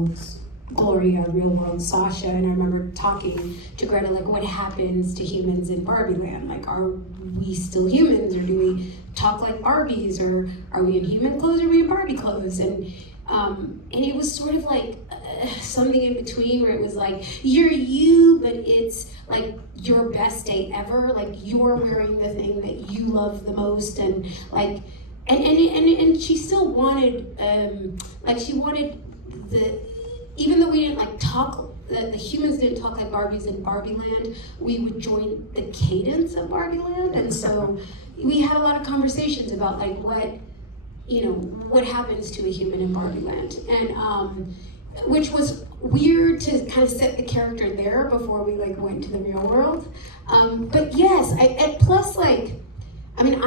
world's Gloria, real world Sasha, and I remember talking to Greta, like, what happens to humans in Barbie land? Like, are we still humans, or do we talk like Barbies, or are we in human clothes, or are we in Barbie clothes? And it was sort of like something in between, where it was like, you're you, but it's like your best day ever, like you're wearing the thing that you love the most, and like, and she still wanted, she wanted even though we didn't like talk, the humans didn't talk like Barbies in Barbie land, we would join the cadence of Barbie land. And so we had a lot of conversations about like what happens to a human in Barbie land. And which was weird to kind of set the character there before we like went to the real world. But yes, I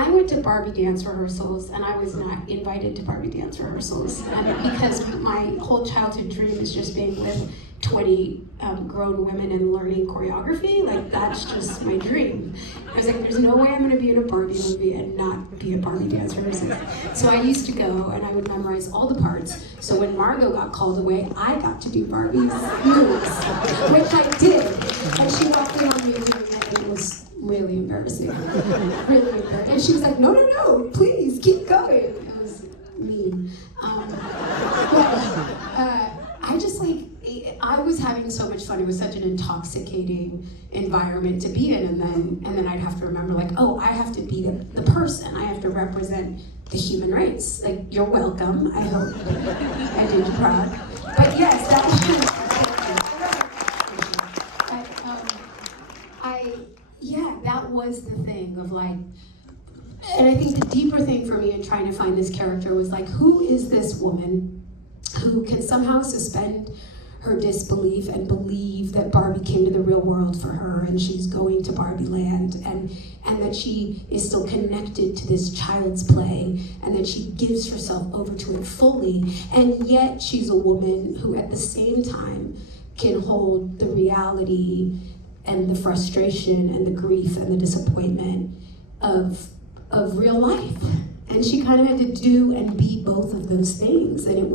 went to Barbie dance rehearsals, and I was not invited to Barbie dance rehearsals because my whole childhood dream is just being with 20 grown women and learning choreography. Like, that's just my dream. I was like, there's no way I'm gonna be in a Barbie movie and not be at Barbie dance rehearsals. So I used to go, and I would memorize all the parts. So when Margot got called away, I got to do Barbie's moves, which I did. And she walked in on me doing it, and it was really embarrassing. Really embarrassing. And she was like, no, please, keep going. It was mean. I was having so much fun. It was such an intoxicating environment to be in, and then I'd have to remember, like, oh, I have to be the person. I have to represent the human race. Like, you're welcome. I hope I did you proud. But yes, that was that was the thing of like, and I think the deeper thing for me in trying to find this character was like, who is this woman who can somehow suspend her disbelief and believe that Barbie came to the real world for her, and she's going to Barbie land, and that she is still connected to this child's play, and that she gives herself over to it fully, and yet she's a woman who at the same time can hold the reality and the frustration and the grief and the disappointment of real life. And she kind of had to do and be both of those things. And it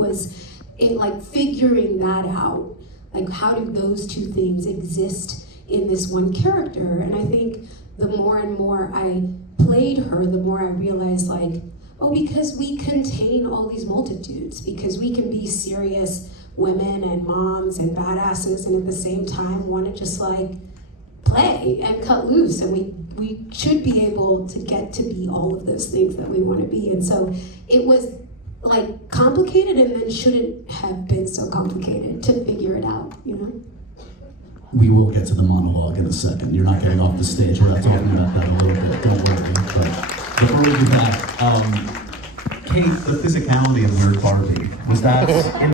like figuring that out, like how do those two things exist in this one character? And I think the more and more I played her, the more I realized, like, oh, because we contain all these multitudes, because we can be serious women and moms and badasses, and at the same time want to just like play and cut loose, and we should be able to get to be all of those things that we want to be. And so it was like complicated, and then shouldn't have been so complicated to figure it out, you know? We will get to the monologue in a second. You're not getting off the stage without talking about that a little bit, don't worry. But before we do that, Kate, the physicality of Weird Barbie, was that